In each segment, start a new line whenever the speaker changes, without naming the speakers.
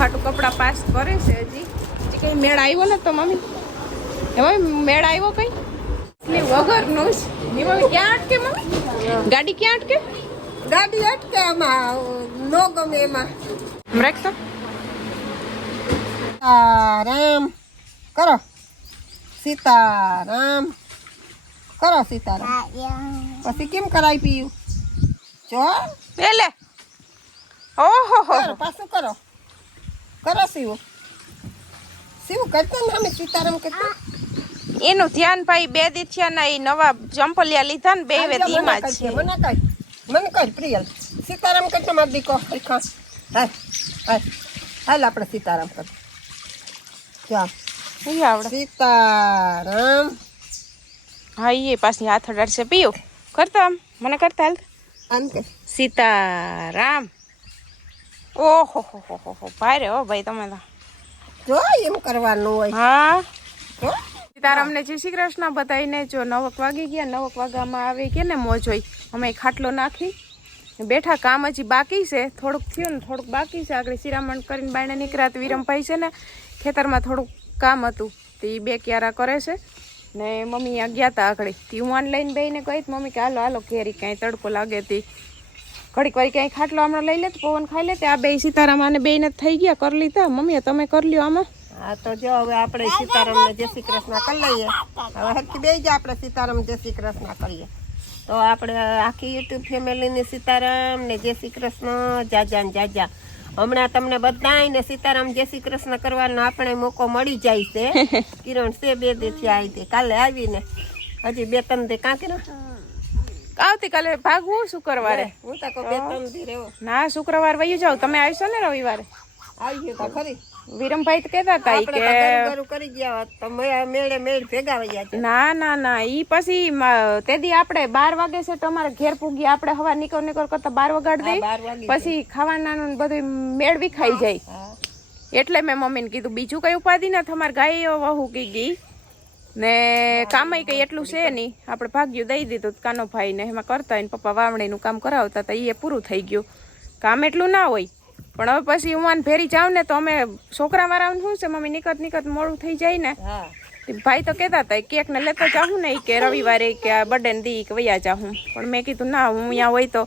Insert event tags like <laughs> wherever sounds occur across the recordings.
હાટું કપડાં પાસ કરે છે હજી. હજી કંઈ મેળ આવ્યો ને તો મમ્મી? એ મમ્મી મેળ આવ્યો કંઈ? એટલે વગરનું જ. એ મમ્મી ક્યાં અટકે મમ્મી? ગાડી ક્યાં અટકે?
ગાડી અટકે આમાં નો ગમે એમાં.
આમ રાખ તો.
સીતારામ. કરો. સીતારામ. કરો સીતારામ. પછી કેમ કરાવી પીયું? જો.
એ લે. ઓહો. હો
પાછું કરો. કરો શિવ. શિવ કરતા ને અમે સીતારામ કરતા?
એનું ધ્યાન ભાઈ બે દી થયા ના એ નવા ચંપલિયા લીધા ને બે વે
કર
છે.
મને કર મને કઈ પ્રિયલ. સીતારામ કરતા મારી દીકો હરખા. હાલ હાલ હાલ આપણે સીતારામ કર જા.
ઈ આવડે?
સીતારામ.
હા એ પાછી હાથ અડાડશે. પીયું. કરતા મને કરતા હાલ.
આમ કે.
સીતારામ. ઓહો હો હો હો હો ભાઈ રે હો ભાઈ તમે તો.
જો એમ કરવાનું હોય.
હા?
જો.
સીતારામને જય શ્રી કૃષ્ણ બધાઈને જો નવક વાગી ગયા નવક વાગામાં આવી કે ને મોજ હોય અમે ખાટલો નાખી બેઠા કામ હજી બાકી છે થોડુંક થયું ને થોડુંક બાકી છે આગળ શિરામણ કરીને બાયણે નીકળ્યા તો વિરમભાઈ છે ને ખેતરમાં થોડુંક કામ હતું તો એ બે ક્યારા કરે છે ને મમ્મી ગયા હતા આગળ. તે હું ઓનલાઈન બેને કહી મમ્મી કે હાલો હાલો કેરી કાંઈ તડકો લાગે તે. ઘડીક વાર ક્યાંય ખાટલો હમણાં લઈ લે તો પવન ખાઈ લે. આ બે સીતારામ આને બેને થઈ ગયા. કરી લીધા. મમ્મી તમે કરી લ્યો આમાં.
હા તો જો હવે આપણે સીતારામ ને જય શ્રી કૃષ્ણ કરી લઈએ. હવે હરકી બે જ આપણે સીતારામ જય શ્રી કૃષ્ણ કરીએ. તો આપણે આખી યુટ્યુબ ફેમિલીની સીતારામ ને જય શ્રી કૃષ્ણ જાજા ને જાજા હમણાં તમને બધાને સીતારામ જય શ્રી કૃષ્ણ કરવાનો આપણે મોકો મળી જાય છે. <laughs> કિરણ છે બે દેથી આવી હતી કાલે આવીને. હજી બે ત્રણ દે કાં કિરણ
આવતીકાલે ભાગવું શુક્રવારે?
હું તો કહું બે ત્રણ દી રહેવો
ના શુક્રવાર વયું જાવ તમે આવશો ને રવિવારે?
આવી તો ખરી.
વિરમભાઈ તો કહેતા હતા કે
કરી ગયા તો મેળે મેળ ભેગા
ના ના ના ઈ પછી તે દી આપણે બાર વાગે છે તો અમારે ઘેર પૂગી આપણે હવા નીકળ નીકળ કરતા બાર વગાડ દઈ. પછી ખાવાનાનું બધું મેળવી ખાઈ જાય. એટલે મેં મમ્મીને કીધું બીજું કઈ ઉપાધિ નથી અમારે ગાય વહુ કી ગઈ ને કામય કઈ એટલું છે નહીં. આપણે ભાગ્યું દઈ દીધું કાનો ભાઈ ને એમાં કરતા હોય ને પપ્પા વાવણીનું કામ કરાવતા હતા એ પૂરું થઈ ગયું. કામ એટલું ના હોય. પણ હવે પછી હું ફેરી જાઉં ને તો અમે છોકરા વાળાનું શું છે મમ્મી નિકત નિકત મોડું થઈ જાય ને. ભાઈ તો કહેતા હતા કેક ને લેતા જાઉં ને કે રવિવારે કે બર્થડે ને દી કે વયા જાઉં. પણ મેં કીધું ના હું અહીંયા હોય તો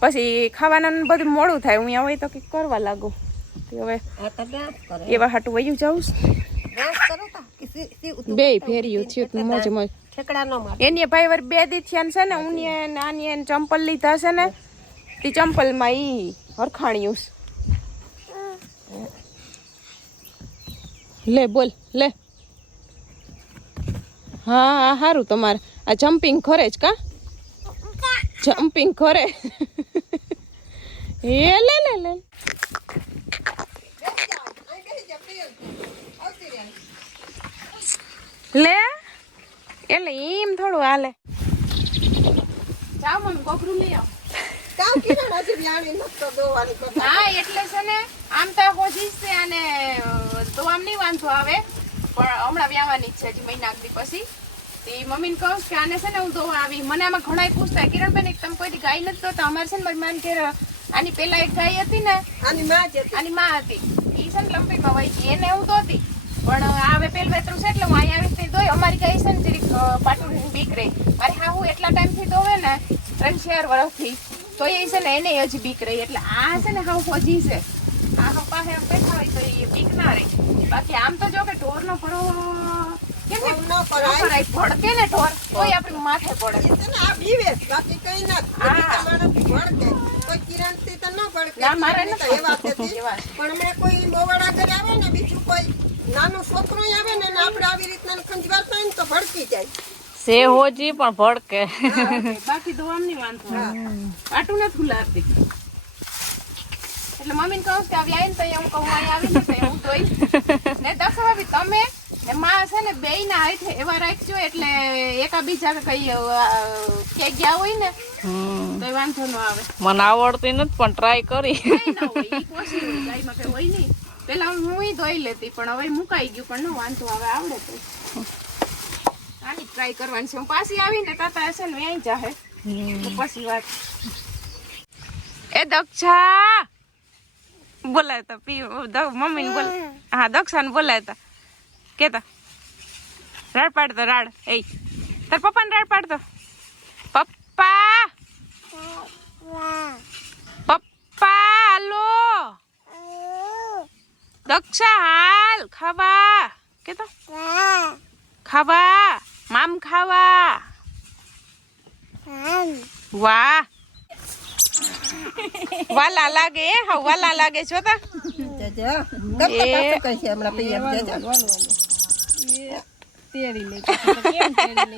પછી ખાવાના બધું મોડું થાય હું અહીંયા હોય તો કંઈક કરવા લાગુ. હવે એવા હાટું વયું જાઉં બે ફેર્યું થયું મોજ મોજ. એની ભાઈ વર બે દી થયા છે ને ઉની નાની ચંપલ લીધા છે ને તે ચંપલમાં ઈ હરખાણ્યું છે. લે બોલ લે. હા હા સારું તમારે. આ જમ્પિંગ ખરે જ કા? જમ્પિંગ ખરે <laughs> એ લે લે લે. લે એટલે એમ થોડું હાલે. જાવ મને કોકરું લઈ આવ.
કામ કિરણ હજી વ્યાણી નતો દોવાની
હા એટલે છે ને આમ તો કોશિશ છે અને તો આમ નહીં વાંધો આવે. પણ હમણાં વ્યાવાની જ છે હજી મહિના પછી. તે મમ્મીને કહું કે આને છે ને હું દોવા આવી. મને આમાં ઘણા પૂછતા કિરણબેન એક તમે કોઈ ગાય નથી તો અમારે છે ને મારી માન ઘેર આની પેલા એક ગાય હતી ને
આની માં જ હતી.
આની માં હતી. એ છે ને લંબીમાં વહી એને હું દોતી પણ આવે પેલ વેતરું છે એટલે હું અહીંયા આવી દોઈ અમારી ગાય છે ને જરીક પાટું બીક રહી મારી હા હું એટલા ટાઈમથી દોવે ને ત્રણ ચાર વર્ષથી તો એ છે ને એને હજી બીક રહી. એટલે આ છે ને હાવ ફોજી છે. આ હપ્પા પાસે એમ બેઠા હોય તો એ બીક ના રહી. બાકી આમ તો જો કે ઢોરનો ફરો કેમ
ન
ઢોર કોઈ આપણી માથે પડે.
આ બીવે બાકી કઈ ના
હા.
માણસ કોઈ કિરણથી તો ન પડકે
ના, મારે
તે. એવા. પણ મેં કોઈ મોવાડા ઘરે આવે ને બીજું કોઈ નાનું છોકરો આવે ને આપણે આવી રીતના ખંજવારતા હોય ને તો ભડકી જાય.
સે હોજી પણ ભડકે.
બાકી તો આમ નહીં વાંધો પાટું નથી. ખુલારતી એટલે મમ્મીને કહું કે આવી આવીને તો હું કહું અહીં આવીને તો હું જોઈ ને દક્ષ ભાભી તમે ને માં છે ને બે ના હાથે એવા રાખજો એટલે એકાબીજા કઈ કે ગયા હોય ને તો વાંધો ન આવે.
મને આવડતી નથી પણ ટ્રાય કરી.
હોય નહીં. પેલા હું ધોઈ લેતી પણ હવે મુકાઈ ગયું પણ ન વાંધો હવે આવડે તો. આની ટ્રાય કરવાની છે. હું પાછી આવીને તાતા હશે ને અહીં જાહે. પછી વાત. એ દક્ષા! બોલાવતા પી મમ્મીને બોલ. હા દક્ષાને બોલાવતા. કેતા રાડ પાડતો રાડ. એ તાર પપ્પાને રાડ પાડતો. પપ્પા. પપ્પા હાલો! દક્ષા હાલ ખાવા. કેતો? ખાવા. મામ ખાવા. વાહ. વાલા લાગે હે હા વાલા લાગે
છે
તો કેમ લે?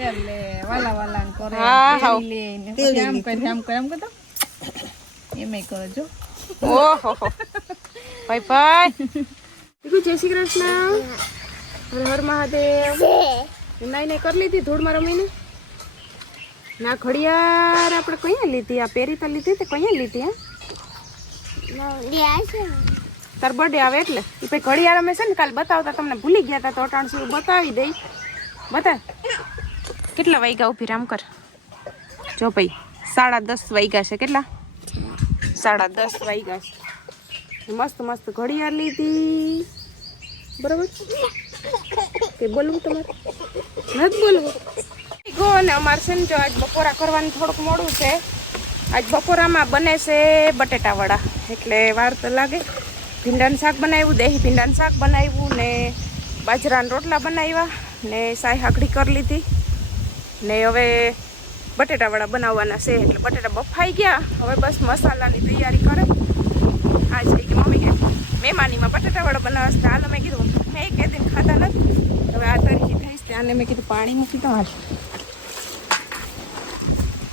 એટલે વાલા વાલા કરે
હા, હા.
તેડી લે ને પછી આમ કરે એમ કરે આમ એમે કરો જો.
ઓહો ભાઈ ભાઈ જય શ્રી કૃષ્ણ. હર હર મહાદેવ. નાઈ નાઈ કરી લીધી ધૂળમાં રમીને? ના ઘડિયાળ આપણે કઅહીંયા લીધી આ પહેરી તો લીધી તે કઅહીંયા લીધી હા? તાર બર્થડે આવે એટલે. એ પછી ઘડિયાળ અમે છે ને કાલ બતાવતા તમને ભૂલી ગયા હતા તો અટાણ સુધી બતાવી દઈ. બતાવ કેટલા વાગ્યા ઊભી રામ કર. જો ભાઈ સાડા દસ વાગ્યા છે કેટલા? સાડા દસ વાગ્યા છે. મસ્ત મસ્ત ઘડિયાળ લીધી. બરાબર કે બોલવું તમારે? નથી બોલવું? ગો અને અમારે છે ને જો આજ બપોરા કરવાનું થોડુંક મોડું છે. આજ બપોરામાં બને છે બટેટાવડા. એટલે વાર તો લાગે. ભીંડાનું શાક બનાવ્યું, દહીં ભીંડાનું શાક બનાવ્યું ને બાજરાના રોટલા બનાવ્યા ને સાય હાકડી કરી લીધી. ને હવે બટેટાવાળા બનાવવાના છે. એટલે બટેટા બફાઈ ગયા. હવે બસ મસાલાની તૈયારી કરે. આ છે કે મમ્મી કે મહેમાનીમાં બટેટા વડા બનાવવા છે. હાલ મેં કીધું, મેં એક દિન ખાતા નથી. હવે આ તરીકે થઈશ ત્યાંને મેં કીધું, પાણી મૂકી તો હાલ.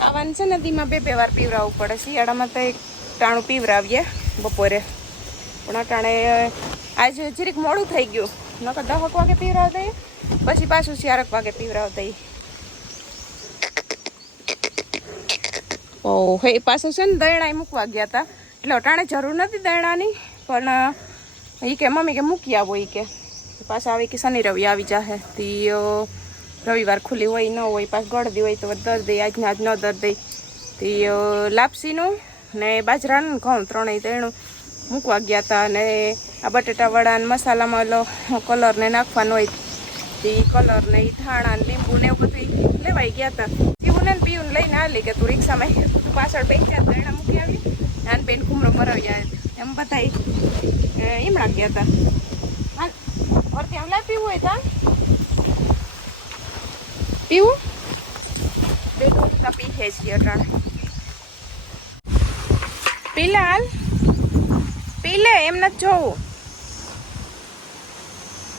આવાનું છે નદીમાં બે બે વાર પીવરાવવું પડે. શિયાળામાં તો એક ટાણું પીવરાવીએ બપોરે. પણ અટાણે આજે જરીક મોડું થઈ ગયું. નકર દહક વાગે પીવરાવ દઈએ, પછી પાછું ચારક વાગે પીવરાવ દઈએ. ઓહ, એ પાછું છે ને દયણા મૂકવા ગયા હતા એટલે અટાણે જરૂર નથી દયણાની પણ એ કે મમ્મી કે મૂકી આવો એ કે. પાછા આવી કે શનિ રવિ આવી જાહે, તી રવિવાર ખુલ્લી હોય, ન હોય, પાછ ગળદી હોય તો દર આજને આજ ન દર દઈ લાપસીનું ને બાજરાનું ઘઉં ત્રણેય તેણું મૂકવા ગયા હતા અને આ બટેટા વડા ને મસાલામાં લો કલરને નાખવાનો હોય. તે, કલર ને ઈ ધાણા લીંબુ ને એવું બધું લેવાઈ ગયા હતા જીવું ને પીવું લઈને આલી કે તું રિક્ષામાં તું પાછળ બેસી જાય મૂકી આવી નાન બેન કુમરો મરાવી આવે એમ બધા એમણા ગયા હતા હાલ ત્યાં લાય પીવું હોય તા પીવું? બે તો પી છે છીએ અટાણે. પી હાલ. પી લે, એમ જોવું.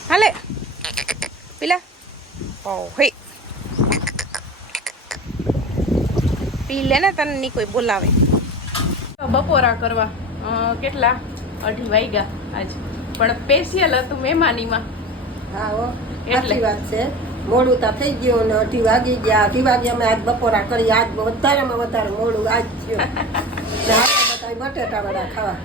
હાલે. પીલા ઓ, હે. પી લે ને તને ની કોઈ બોલાવે. બપોરા કરવા. કેટલા? અઢી વાગ્યા આજે. પણ સ્પેશિયલ હતું મહેમાનીમાં.
હા હો.
એટલે?
વાત છે. મોડું તા થઈ ગયું ને અઢી વાગી ગયા. અઢી વાગે અમે આજ બપોરા કરી. આજ વધારેમાં વધારે મોડું આજ થયું. બટેટા વડા ખાવા.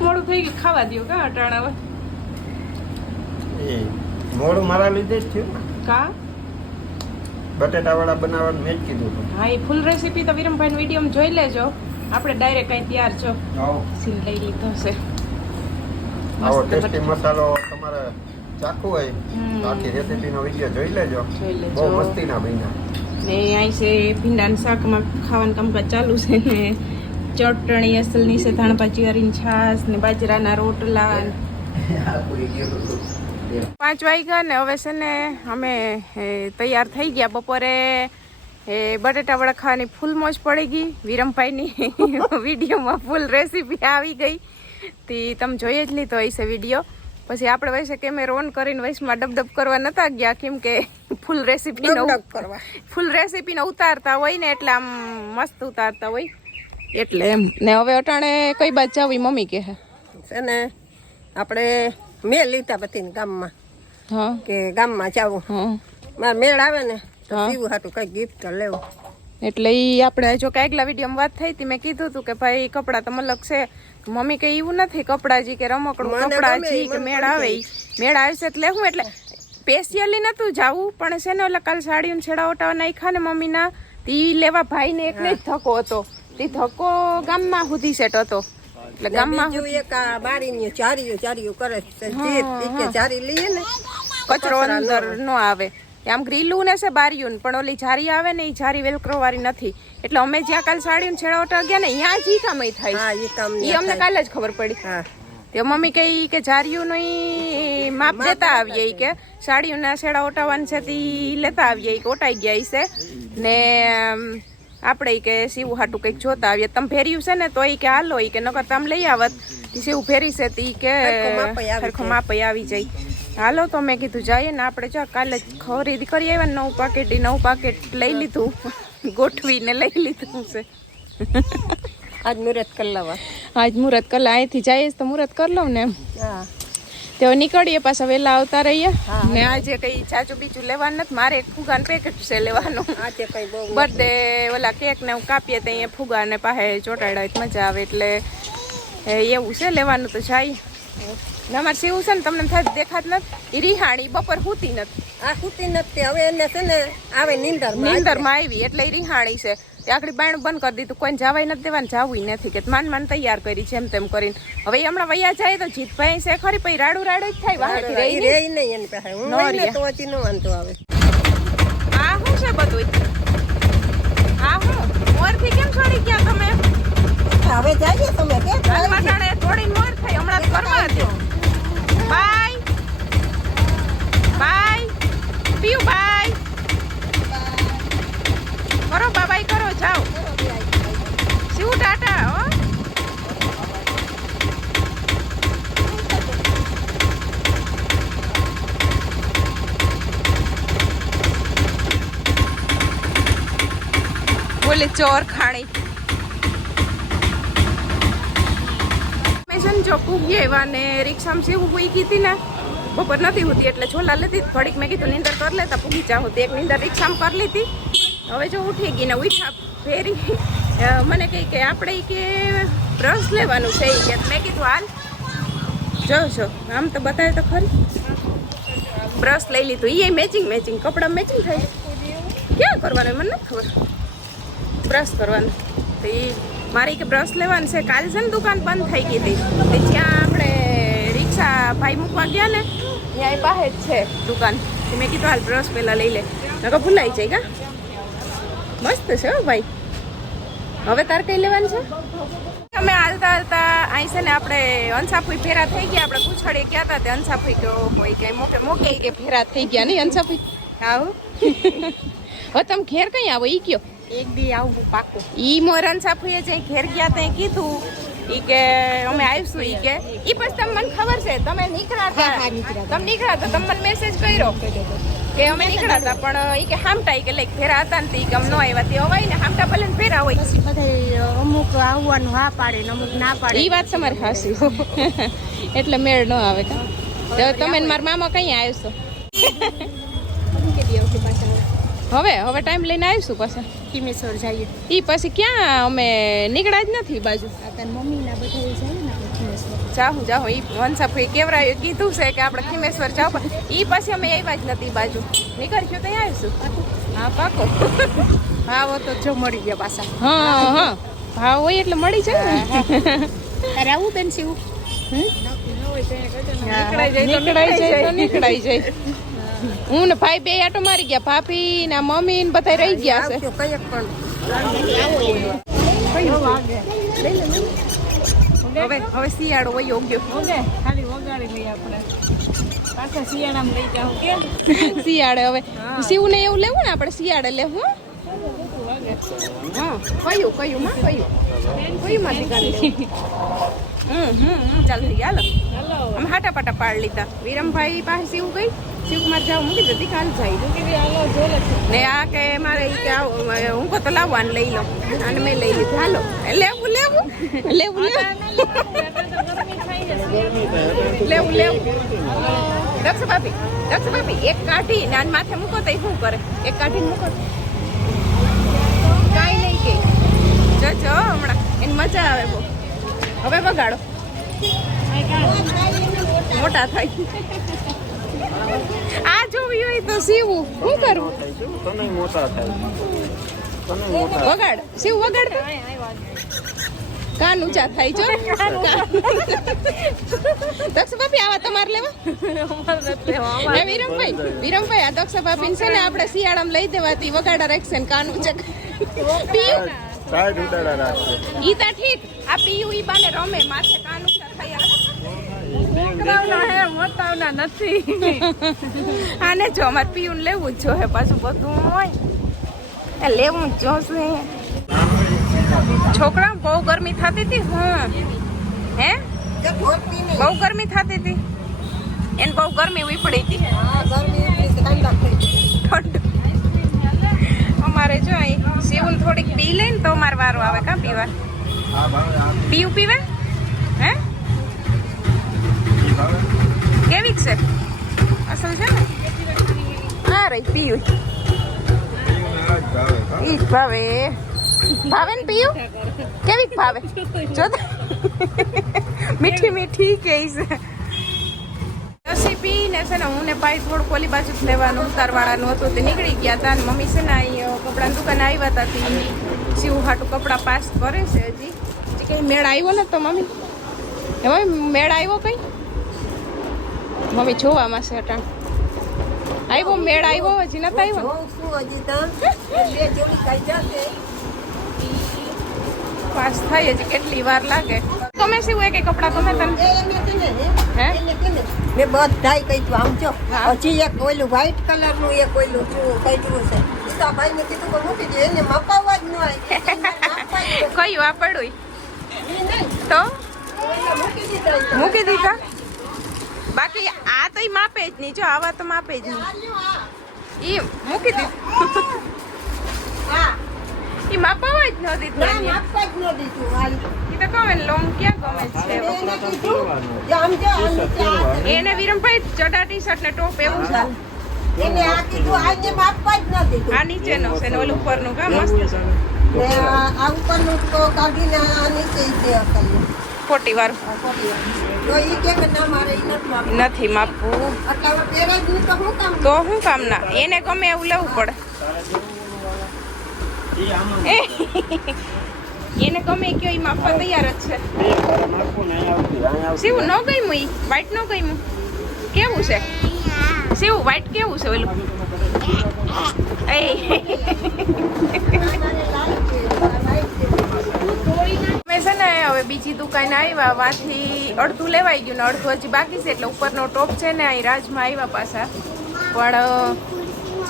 મોડું થઈ ગયું. ખાવા દો કા અટાણા
મોડું મારા લીધે જ થયું.
કા?
બટેટા વડા બનાવવાનું મેં જ કીધું હતું.
હા એ ફૂલ રેસીપી તો વિરમભાઈ વીડિયો જોઈ લેજો. આપણે ડાયરેક્ટ કઈ તૈયાર છો.
આવો.
સીલ લઈ લીધો છે.
આવો ટેસ્ટી મસાલો તમારે ચાખવું હોય. તો આખી રેસીપીનો વીડિયો જોઈ લેજો. બહુ મસ્તીના બન્યા.
ને અહીં છે ભીંડાના શાકમાં ખાવાનું કામકાજ ચાલુ છે ને ચટણી અસલની છે ધાણભાજી હરીની છાશ ને બાજરાના રોટલા. <laughs> પાંચ વાગ્યા ને હવે છે ને અમે તૈયાર થઈ ગયા. બપોરે એ બટેટા વડા ખાવાની ફૂલ મોજ પડી ગઈ. વિરમભાઈની <laughs> વિડીયોમાં ફૂલ રેસીપી આવી ગઈ. તે તમે જોઈએ જ લીધો હશે વીડિયો. પછી આપણે વૈસે કેમેરો ઓન કરીને વૈસમાં ડબડબ કરવા નતા ગયા કેમ કે ફૂલ રેસીપીનો
કરવા.
ફૂલ રેસીપીનો ઉતારતા હોય ને એટલે આમ મસ્ત ઉતારતા હોય. એટલે એમ. ને હવે અટાણે કઈ બાજુ જાવી મમ્મી કહે.
છે ને આપણે મેં લીધા બધી ગામમાં. કે ગામમાં જાવું મારે મેળ આવે ને તો. પીવું હાટું કઈ ગિફ્ટ લેવું.
એટલે એ આપણે જો કે આગલા વિડીયોમાં વાત થઈ હતી મેં કીધું હતું કે ભાઈ કપડાં તો મલક છે. મમ્મી કે એવું નથી કપડાં જી કે રમકડું કપડાં જી કે મેળ આવે મેળ આવશે એટલે હું એટલે સ્પેશિયલી નતું જાવું પણ છે ને એટલે કાલ સાડીઓને ઓટાવા નાખ્યા ને મમ્મીના તી લેવા ભાઈને એકને જ ધક્કો હતો. તે ધક્કો ગામમાં સુધી સેટ હતો. એટલે ગામમાં
બીજું એક આ બારીની ચારીયું ચારીયું કરે છે જે ચારી લઈએ ને
કચરો અંદર નો આવે. આમ ગ્રીલું ને છે બારીયું પણ ઓલી જારી આવે ને એ જારી વેલક્રો વાળી નથી. એટલે અમે જ્યાં કાલ સાડીઓને છેડાવટા ગયા ને ત્યાં જ ઈ કામ થાય. એ અમને કાલે જ ખબર પડી.
હા.
તે મમ્મી કહી કે જારીયું ઈ માપ દેતા આવીએ કે. કે સાડીઓના છેડા ઓટાવાન છે તે લેતા આવીએ ઓટાઈ ગયા છે. ને આપણે કે સીવું હાટું કંઈક જોતા આવીએ. તમે ફેર્યું છે ને તો એ કે હાલો એ કે નકર તમે લઈ આવત. સીવું ફેરી છે તી કે
હરખું માપઈ આવી
જાય. હાલો તો મેં કીધું જઈએ ને આપણે જો કાલે ખરીદી કરી આવ્યા નવું પાકેટ એ નવું પાકેટ લઈ લીધું. <laughs> ગોઠવીને લઈ લીધું છે.
આજ મુહૂર્ત કરી લાવવા
આજ મુહૂર્ત કલા અહીંથી જઈએ તો મુહૂર્ત કરી લઉં ને એમ.
હા.
તેઓ નીકળીએ પાછા વહેલા આવતા રહીએ. ને આજે કઈ ચાચુ બીજું લેવાનું નથી. મારે એક ફુગાનું પેકેટ છે લેવાનું.
આજે કઈ બહુ
બર્થડે ઓલા કેક ને હું કાપીએ તો અહીંયા ફુગા ને પાસે ચોટાડ્યા મજા આવે એટલે એવું છે લેવાનું તો જાય. ને અમારે સેવું છે ને તમને થાય દેખાત નથી. એ રિહાણી બપોર હુતી નથી.
આ કુતી નથી હવે એને છે ને આવે નીંદર
નીંદરમાં આવી. એટલે એ રિહાણી છે. તે આખડી બાયણું બંધ કરી દીધું. કોઈને જવાય નથી દેવાનું જવું નથી કે. માન માન તૈયાર કરી જેમ તેમ કરીને. હવે હમણાં વૈયા જાય તો જીતભાઈ છે ખરી પછી રાડું રાડું જ થાય વાહેથી રહી નહીં.
નહીં એની પાસે. હું
નો
હોય ને
રે.
તો ન વાંધો આવે.
આ શું છે બધું આ શું મોરથી કેમ છોડી ગયા તમે?
હવે જઈએ તમે કે?
હાલમાં થોડી મોર થઈ હમણાં કરવા દો બાય. બાય. પીયું બાય કરો બાબાઈ કરો જાઓ શિવ ટાટા હો બોલે ચોર ખાણી. જો પૂગી આવ્યા ને રિક્ષામાં જેવું હુઈ ગઈ ને, બપોર નથી હોતી એટલે છોલા લેતી, થોડીક મેં કીધું નીંદર કરી લેતા પૂગી જા હોતી. એક નીંદર રિક્ષામાં કરી લીધી. હવે જો ઉઠી ગઈ ને ઉઠા ફેરી. મને કહી કે આપણે કે બ્રશ લેવાનું છે કે મેં કીધું, હાલ, જો જો, આમ તો બતાવે તો ખરી. બ્રશ લઈ લીધું. એ મેચિંગ મેચિંગ કપડાં મેચિંગ થાય. ક્યાં કરવાનું મને નથી ખબર. બ્રશ કરવાનું. તો એ મારે કે બ્રશ લેવાનું છે. કાલે છે ને દુકાન બંધ થઈ ગઈ હતી. તે જ્યાં આપણે રિક્ષા ભાઈ મૂકવા ગયા ને, ત્યાં એ પાસે જ છે દુકાન. મેં કીધું હાલ બ્રશ પહેલાં લઈ લે. નકર ભૂલાઈ જાય કા મસ્ત છે હો ભાઈ. હવે તાર કઈ લેવાનું છે? અમે હાલતા હાલતા અહીં છે ને આપણે અંસાફુઈ ફેરા થઈ ગયા. આપણે પૂછડીએ ગયા હતા તે અંસાફુઈ કે હોય કે મોકે મોકે કે ફેરા થઈ ગયા નહીં અંસાફુઈ. આવું? <laughs> હવે તમે ઘેર કઈ આવો? ઈ કયો.
એક દી આવું પાકું.
ઈ મોરન સાફુએ જે ઘેર ગયા તે કીધું ઈ કે અમે આવીશું ઈ કે ઈ પછી તમને મને ખબર છે તમે નીકળ્યા હતા. તમે નીકળ્યા હતા તમે મને મેસેજ કર્યો કે અમે નીકળ્યા હતા પણ ઈ કે હામટા ઈ કે લાઈક ફેરા હતા ને ઈ કે ન આવ્યા તે અવાય ને હામટા ભલે ફેરા હોય.
પછી બધા અમુક આવવાનું હા પાડે ને અમુક ના પાડે.
ઈ વાત તમારે ખાસી <laughs> એટલે મેળ ન આવે કા. તો તમે મારા મામા કઈ આવશો હવે હવે ટાઈમ લઈને આવીશું પછી.
કિમેશ્વર જઈએ.
એ પછી ક્યાં અમે નીકળ્યા જ નથી બાજુ.
આ મમ્મી ના બધા આપણે
જાહું જાહું ઈ વંશાભાઈ કેવરા કીધું છે કે આપણે ખીમેશ્વર જાવ પણ એ પછી અમે આવ્યા જ નથી બાજુ. નીકળશું ત્યાં આવીશું. હા પાકો.
હા વો તો જો મળી ગયા પાછા.
હા હા. ભાવ હોય એટલે મળી જાય ને.
તારે આવું બેન શિવ
નીકળાઈ જાય નીકળાઈ જાય. હું ને ભાઈ બે આટો મારી ગયા. ભાભી ને મમ્મી ને બધા રહી ગયા છે.
કંઈક પણ.
હવે હવે શિયાળો વયો ગયો.
ખાલી વગાડી લઈએ આપણે. શિયાળામાં લઈ જાવ કેમ
શિયાળે હવે. શિવ ને એવું લેવું ને આપણે શિયાળે લેવું હો? હા. કયું કયું માં કયું? કયું માંથી કાઢી? હમ હમ હમ, ચાલ થઈ ગયા હાલો. અમે હાટા પાટા પાડ લીધા. વિરમભાઈ પાસે શિવ ગઈ? શિવકુમાર જાવ મૂકી દીધી કાલ જાય. ને આ કે મારે કે હું તો લાવવાનું લઈ લો. અને મેં લઈ લીધું. હાલો. લેવું લેવું? લેવું લેવું? લેવું દક્ષ ભાભી દક્ષ ભાભી એક કાઢી ને આને માથે મૂકો તો શું કરે? એક કાઢીને મૂકો. કાંઈ નહીં કે. જો જો હમણાં. એને મજા આવે બહુ. હવે વગાડો. મોટા થાય. આ જોવી હોય તો સીવું. શું કરવું
તને મોટા થાય
વગાડ. શિવ વગાડ. કાન ઊંચા થાય, જો. દક્ષ બાપી આવા તમારે લેવા? એ વિરમભાઈ? વિરમભાઈ, આ દક્ષ બાપી છે ને આપણે શિયાળામાં લઈ દેવાતી વગાડા રાખશે ને કાન ઊંચા. પીયું?
સાઈડ ઉડાડા રાખશે
ઈ તો ઠીક. આ પીયુ ઈ બાને રમે. માથે કાન ઉપર થયા
નથી. <laughs>
આને જો અમારે પીયું લેવું જ જોઈએ પાછું બધું હોય. એ લેવું જ જોશે. છોકરા બહુ ગરમી થતી હતી હું. હે? બહુ ગરમી થતી હતી. એને બહુ ગરમી ઉપડી હતી.
આ ગરમી ઠંડક
ઠંડ અમારે જો અહીં સીવું થોડીક પી લે ને તો મારો વારો આવે કા પીવા? પીવું પીવે? હે? કેવી છે? અસલ છે ને? હા
રે હા.
ઈ ભાવે. ભાવે ને પીયું કેવી ભાવે? જો. <laughs> મીઠી મીઠી કે છે? છે ને હું ને ભાઈ થોડુંક ઓલી બાજુ જ લેવાનું ઉતારવાળાનું હતું તે નીકળી ગયા હતા અને મમ્મી છે ને અહીં કપડાની દુકાન આવ્યા હતા તે. શિવ હાટું કપડાં પાસ કરે છે હજી. હજી કંઈ મેળ આવ્યો ને તો મમ્મી? હે મમ્મી મેળ આવ્યો કંઈ? મમ્મી જોવામાં છે અટાણ. આવ્યો મેળ આવ્યો હજી નતા આવ્યો. પાસ થાય હજી કેટલી વાર લાગે. શું એવું કે કપડાં તમે તને?
એ
હે?
મેં બધાય કહ્યું આમ જો. હજી એક ઓલું વ્હાઈટ કલરનું એક ઓલું શું કહ્યું છે. ઈશાભાઈ ને કીધું કે મૂકી દે એને મપાવવા જ ન હોય.
કયું? આ પડું
ઈ? નહીં,
તો?
મૂકી દીધા
બાકી આ તો માપે જ નહીં. જો આવા તો માપે જ નહીં. ઈ મૂકી દીધું.
હા.
ઈ માપાવા જ ન દીધું
માપવા જ ન દીધું.
તો કહે ને લોંગ ક્યાં ગમે છે?
એને આ આ છે.
વિરમભાઈ ચડા ટી શર્ટ ને ટોપ એવું છે.
એને આ કીધું આને માપવા જ ન દીધું.
આ નીચેનો છે ને ઓલું ઉપરનું કા મસ્ત છે.
આ આ ઉપરનું તો કાઢીને આ નીચે ઈ અકલ્યું.
ખોટી વાર.
તો ઈ કે કે ના મારે ઈ નથી માપવું. તો હું કામ
તો શું કામ ના એને ગમે એવું લેવું પડે.
ઈ આમાં
એ, એને ગમે કયો એમાં માપવા તૈયાર જ છે. શિવ ન ગમ્યું એ વ્હાઈટ ન ગમ્યું? કેવું છે? શિવ વ્હાઈટ કેવું છે ઓલું? મેં છે ને હવે બીજી દુકાન આવ્યા વાથી અડધું લેવાઈ ગયું ને અડધું હજી બાકી છે, એટલે ઉપરનો ટોપ છે ને અહીં રાજમાં આવ્યા પાછા. પણ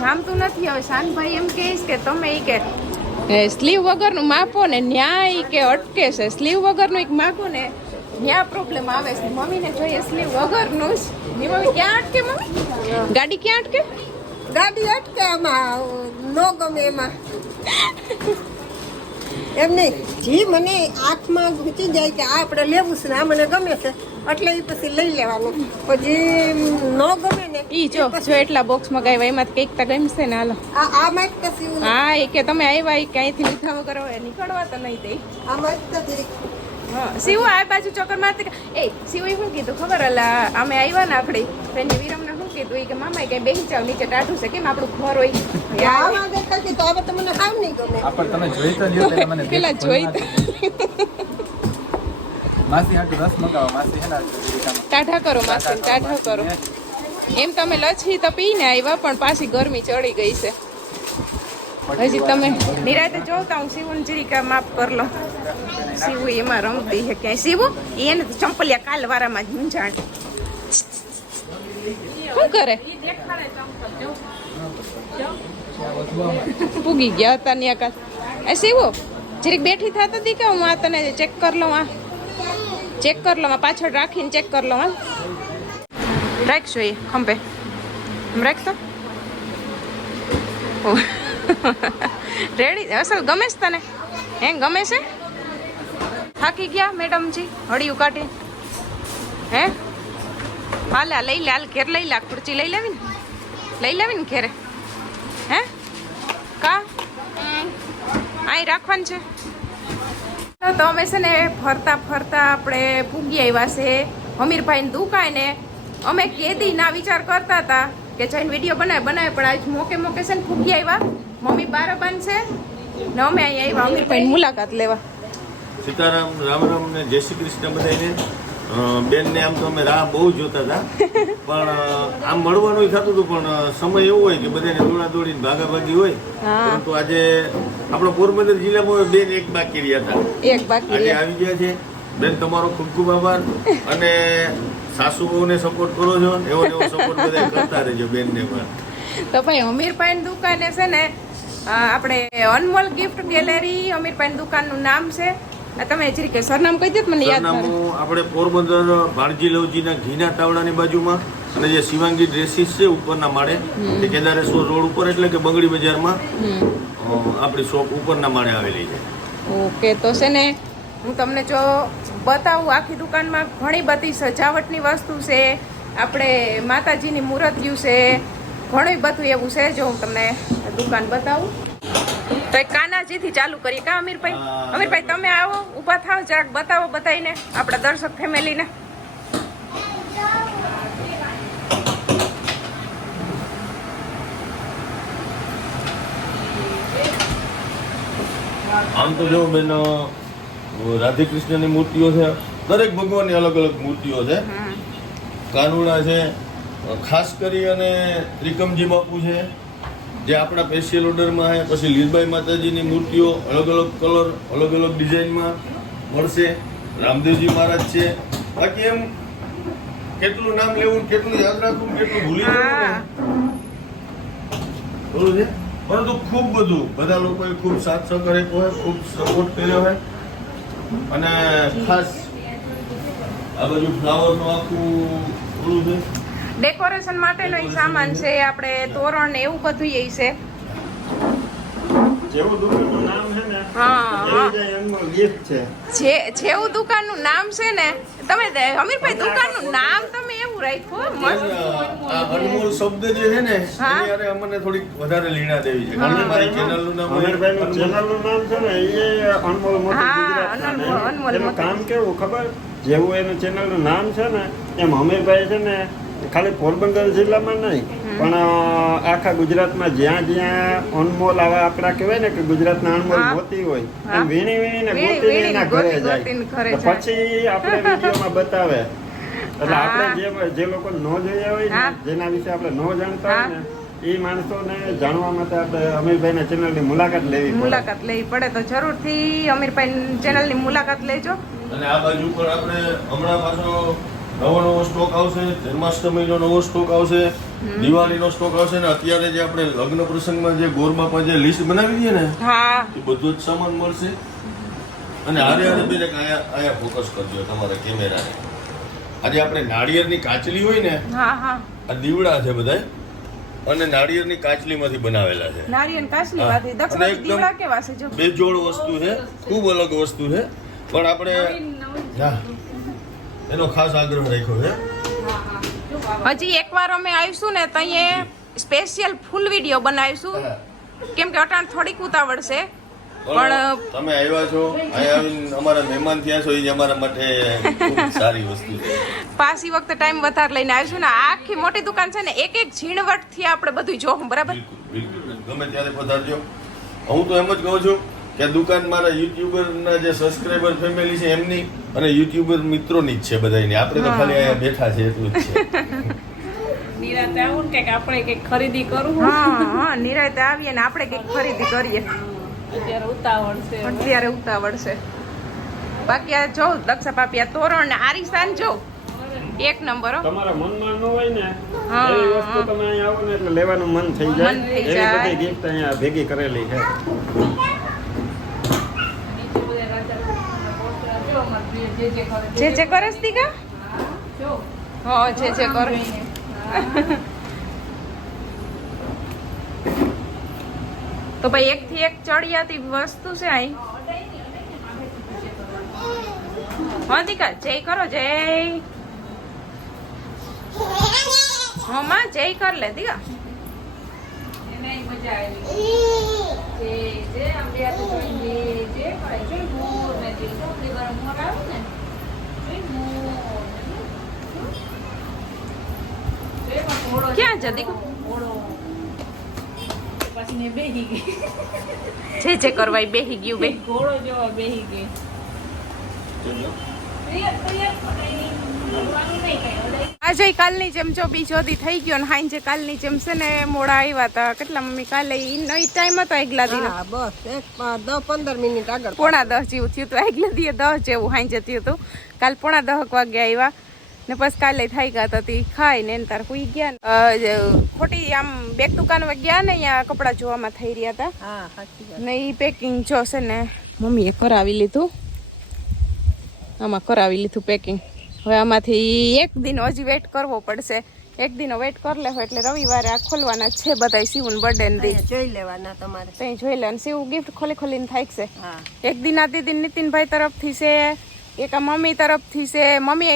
જામતું નથી. હવે શાનભાઈ એમ કહીશ કે તમે એ કે સ્લીવ વગરનું માપો ને ન્યાય કે અટકે છે. સ્લીવ વગરનું એક માપો ને ન્યા પ્રોબ્લેમ આવે છે. મમ્મીને જોઈએ સ્લીવ વગરનું જ. ની મમ્મી ક્યાં અટકે મમ્મી? ગાડી ક્યાં અટકે?
ગાડી અટકે આમાં. નો ગમે એમાં. એમ નહીં જી મને આંખમાં ઘૂંચી જાય કે આ આપણે લેવું છે ને આ મને ગમે છે એટલે એ પછી લઈ લેવાનું. પછી ન ગમે ને
ઈ જો જો એટલા બોક્સ મગાવ્યા એમાં કંઈક તો ગમશે ને હાલો.
આ આ માઇક તો સીવું
હા એ કે તમે આવ્યા એ ક્યાંયથી લીધા વગર હોય નીકળવા તો નહીં દે.
આ માઇક તો
હા શિવ આ બાજુ ચોકર મારતી એ સીવું શું કીધું? ખબર અલા અમે આવ્યા ને આપણે એને વિરમને શું કીધું કે મામા કઈ બેસી જાવ નીચે ટાઢું છે કેમ આપણું ઘર હોય?
આમાં દેખાય છે તો હવે તો મને સાવ નહીં ગમે.
આ તમે જોઈ તો લ્યો પેલા મને
પેલા જોઈ
માસી હાટુ રસ મગાવો માસી હેના
ટાઢા કરો માસીને ટાઢા કરો એમ તમે લચ્છી તો પીને આવ્યા પણ પાછી ગરમી ચડી ગઈ છે. હજી તમે નિરાતે જોતા હું શિવન જરીકા માફ કર લો. શિવ એમાં રમતી છે ક્યાંય. શિવ એને તો ચંપલિયા કાલ વારામાં જ મૂંઝાણ શું કરે? પૂગી ગયા હતા ત્યાં કાલ એ શિવ, જરીક બેઠી થતી હતી કે હું આ તને ચેક કરી લઉં, આ. ચેક કરી લઉં પાછળ રાખીને ચેક કરી લઉં રાખશો એ ખંભે. રાખશો રેડી અસલ ગમે છે તને? હે ગમે છે? થાકી ગયા મેડમજી હળિયું કાઢી હે? હાલ લઈ લે, હાલ ઘેર લઈ લે ખુરચી લઈ લેવી ને? લઈ લેવી ને ઘેરે? હે? કા? અહીં રાખવાનું છે. તો અમે છે ને ફરતા ફરતા આપણે ભૂગી આવ્યા છે, હમીરભાઈની દુકાને. અમે કેદી ના વિચાર કરતા હતા કે જઈને વીડિયો બનાવે બનાવે, પણ આજ મોકે મોકે છે ને ફૂગી આવ્યા મમ્મી બારાબાન છે, ને અમે અહીંયા આવ્યા અમીરભાઈની મુલાકાત લેવા
સીતારામ, રામ રામ ને જય શ્રી કૃષ્ણ બધાને બેનને આમ તો અમે રાહ બહુ જોતા હતા. <laughs> પણ આમ મળવાનું થતું હતું પણ સમય એવો હોય કે બધાને દોડા દોડીને ભાગાભાગી હોય. પરંતુ આજે આપણો પોરબંદર જિલ્લામાં બેન એક બાકી રહ્યા હતા.
એક બાકી
આજે આવી ગયા છે. બેન તમારો ખૂબ ખૂબ આભાર. અને સાસુઓને સપોર્ટ કરો છો. એવો ને એવો સપોર્ટ બધા કરતા રહેજો બેનને પણ.
તો ભાઈ અમીરભાઈ દુકાને છે ને આપણે અનમોલ ગિફ્ટ ગેલેરી અમીરભાઈ દુકાનનું નામ છે. તમે જરી કે સરનામ કહી દો મને યાદ
સરનામું આપણે પોરબંદર ભાણજી લવજીના ઘીના તાવડાની બાજુમાં અને જે શિવાંગી ડ્રેસીસ છે ઉપરના માળે તે કેદારેશ્વર રોડ ઉપર એટલે કે બંગડી બજારમાં આપણી શોપ ઉપરના માળે આવેલી છે.
ઓકે તો છે ને હું તમને જો બતાવું આખી દુકાનમાં ઘણી બધી સજાવટની વસ્તુ છે આપણે માતાજીની મૂર્તિઓ છે ઘણું બધું એવું છે જો હું તમને દુકાન બતાવું. તો એક કાનાજીથી ચાલુ કરીએ. કા અમીરભાઈ? અમીરભાઈ તમે આવો ઊભા થાવ જરાક બતાવો બતાવીને આપણા દર્શક ફેમિલીને.
આમ તો જો બેન રાધે કૃષ્ણની મૂર્તિઓ છે. દરેક ભગવાનની અલગ અલગ મૂર્તિઓ છે. કાનુડા છે. ખાસ કરી અને ત્રિકમજી બાપુ છે. જે આપણા સ્પેશિયલ ઓર્ડરમાં છે પછી લીલબાઈ માતાજીની મૂર્તિઓ અલગ અલગ કલર અલગ અલગ ડિઝાઇનમાં મળશે. રામદેવજી મહારાજ છે. બાકી એમ કેટલું નામ લેવું કેટલું યાદ રાખવું કેટલું ભૂલી જવું છે? પરંતુ ખૂબ બધું બધા લોકોએ ખૂબ સાથ સહકાર હોય ખૂબ સપોર્ટ કર્યો હોય. અને ખાસ આ બાજુ ફ્લાવરનું આખું ઓલું છે.
ડેકોરેશન માટેનો એ સામાન છે આપણે તોરણ ને એવું બધું એ છે.
જેવું દુકાનનું નામ છે ને
હા હા.
એમનો ગિફ્ટ છે.
જે જેવું દુકાનનું નામ છે ને તમે દે- અમીરભાઈ દુકાનનું નામ તમે એવું રાખ્યું મસ્ત
અનમોલ શબ્દ જે છે ને
હા.
અમને થોડીક વધારે લીણા દેવી છે. મારી ચેનલનું નામ
અમીરભાઈનું
અનમોલ-
ચેનલનું નામ છે ને એ અનમોલ ને. કામ કેવું ખબર? જેવું એનું ચેનલનું નામ છે ને એમ અમીરભાઈ છે ને ખાલી પોરબંદર જિલ્લામાં નહીં પણ આખા ગુજરાતમાં જ્યાં જ્યાં અનમોલ આવા આપણા કહેવાય ને કે ગુજરાતના અનમોલ ગોતી હોય વીણી વીણીને
વીણી-
એના ઘરે
ગોતી-
જાય. પછી આપણે વિડીયોમાં બતાવે. એટલે આપણે જે જે લોકો ન જોયા હોય ને જેના વિશે આપણે ન જાણતા હોય. ને એ માણસોને જાણવા માટે આપણે અમીરભાઈના ચેનલની મુલાકાત લેવી
મુલાકાત લેવી પડે તો જરૂરથી અમીરભાઈ ચેનલની મુલાકાત લેજો.
અને આ બાજુ પર આપણે હમણાં પાછો નવો નવો સ્ટોક આવશે જન્માષ્ટમીનો નવો સ્ટોક આવશે દિવાળીનો સ્ટોક આવશે ને અત્યારે જે આપણે લગ્ન પ્રસંગમાં જે ગોરબાપા જે લિસ્ટ બનાવી દઈએ ને એ બધું જ સામાન મળશે. અને હારે હારે બેન આયા આયા ફોકસ કરજો તમારા કેમેરાને. આજે આપણે નાળિયેરની કાચલી હોય ને
હા હા.
આ દીવડા છે બધાય અને નાળિયેરની કાચલીમાંથી બનાવેલા છે.
નાળિયેરની કાચલી
હા.
વાથી દક્ષિણ દીવડા કેવા છે જો?
બેજોડ વસ્તુ છે ખૂબ અલગ વસ્તુ છે. પણ આપણે હા. એનો ખાસ આગ્રહ રાખ્યો છે.
હજી એકવાર અમે આવીશું ને તઈએ સ્પેશિયલ ફૂલ વીડિયો બનાવીશું. કેમ કે અટાણ થોડીક ઉતાવળ છે પણ
તમે આવ્યા છો અહીંયા અમારા મહેમાન થયા છો એ અમારા માટે સારી વસ્તુ છે.
પાછી વખતે ટાઈમ વધારે લઈને આવીશું ને આખી મોટી દુકાન છે ને એક એક ઝીણવટથી આપણે બધું જોવું બરાબર?
ગમે ત્યારે પધારજો. હું તો એમ જ કહું છું કે દુકાન મારા યુટ્યુબરના જે સબસ્ક્રાઈબર ફેમિલી છે એમની અને યુટ્યુબર મિત્રોની જ છે બધાની આપણે તો ખાલી અહીંયા બેઠા છે એટલું જ છે.
નિરાતે આવું કે આપણે કંઈક ખરીદી કરવું
હા હા નિરાતે આવીએ ને આપણે કંઈક ખરીદી કરીએ.
અત્યારે ઉતાવળ છે
અત્યારે ઉતાવળ છે. બાકી આ જો દક્ષા પાપી આ તોરણ ને આરીસાન જો. એક નંબર હો.
તમારા મનમાં ન હોય ને એવી વસ્તુ તમે અહીંયા આવો ને એટલે લેવાનું મન થઈ જાય.
મન
એવી બધી ગિફ્ટ અહીંયા ભેગી કરેલી છે
નીચે બધા રાજા કૃષ્ણના પોસ્ટર જો અમારે જે જે કરે
જે જે કરે છે દીકા
જો
હા જે જે કરે તો ભાઈ એક થી એક ચડિયાતી વસ્તુ છે અહીં હા, દીકા, જય કરો, જય. હા માં જય કર લે, દીકા.
એને મજા આવી. જે જે આપણે આ તો જોઈ જે જે
ક્યાં જતી
પછી બેહી ગઈ
છે છે કરવાય બેહી ગયું. બે
ઘોડો જેવો બેહી ગઈ
આજે કાલની જેમ જો બીજો દી થઈ ગયો ને હાંજે કાલની જેમ છે ને મોડા આવ્યા હતા કેટલા મમ્મી કાલે ઈ ટાઈમ હતો એકલા દી
હા બસ એક દસ પંદર મિનિટ આગળ.
પોણા દસ જેવું થયું હતું એકલા દીએ દસ જેવું હાંજે થયું હતું કાલ પોણા દહક વાગે આવ્યા ને પછી કાલે થઈ ગયા હતા તી. ખાઈ ને તાર હુઈ ગયા ને. ખોટી આમ બેગ દુકાન ગયા ને અહીંયા કપડા જોવામાં થઈ રહ્યા હતા ને એ પેકિંગ જો છે ને મમ્મીએ કરાવી લીધું. આમાં કરાવી લીધું પેકિંગ હવે આમાંથી એક દિન હજી વેટ કરવો પડશે. એક દિનો વેઇટ કરી લેવો એટલે રવિવારે આ ખોલવાના છે બધા શિવન બર્થડે ને
જોઈ લેવાના તમારે.
ત્યાં જોઈ લેવાનું શિવ ગિફ્ટ ખોલી ખોલીને થાય છે. એક દિન આ દીદી નીતિનભાઈ તરફથી છે એક આ મમ્મી તરફથી છે. મમ્મી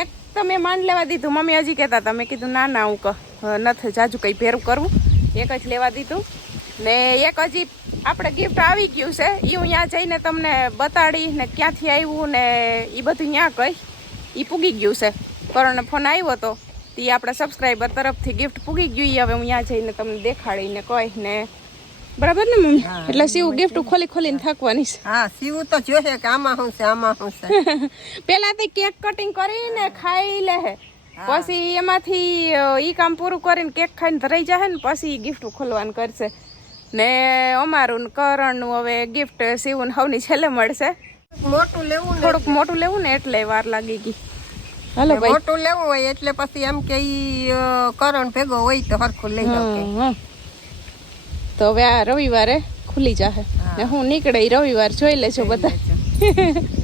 એક તમે માન લેવા દીધું. મમ્મી હજી કહેતા તમે કીધું ના ના હું ક નથી જાજુ કંઈ ભેરું કરવું એક જ લેવા દીધું. ને એક હજી આપણે ગિફ્ટ આવી ગયું છે. એ હું ત્યાં જઈને તમને બતાડી ને ક્યાંથી આવ્યું ને એ બધું ત્યાં કહી એ પૂગી ગયું છે. કરોને ફોન આવ્યો હતો તે આપણા સબસ્ક્રાઈબર તરફથી ગિફ્ટ પૂગી ગયું. હવે હું ત્યાં જઈને તમને દેખાડીને કહી ને. બરાબર ને મમ્મી? એટલે શિવ ગિફ્ટ ખોલી ખોલીને થાકવાની છે.
હા સીવું તો જોશે કે આમાં હું છે આમાં હું છે. <laughs>
પેલા તો કેક કટિંગ કરીને ખાઈ લે પછી એમાંથી એ ઈ કામ પૂરું કરીને કેક ખાઈને ધરાઈ જાય ને પછી ગિફ્ટ ખોલવાનું કરશે. ને અમારું ને કરણનું હવે ગિફ્ટ સીવું ને હવની છેલ્લે મળશે.
મોટું લેવું
થોડુંક મોટું લેવું ને એટલે વાર લાગી ગઈ. હાલો ભાઈ.
મોટું લેવું હોય એટલે પછી એમ કે ઈ કરણ ભેગો હોય તો હરખું લઈ લો.
તો હવે આ રવિવારે ખુલી જાહે. હું. નીકળે રવિવાર જોઈ લેજો બધા. <laughs>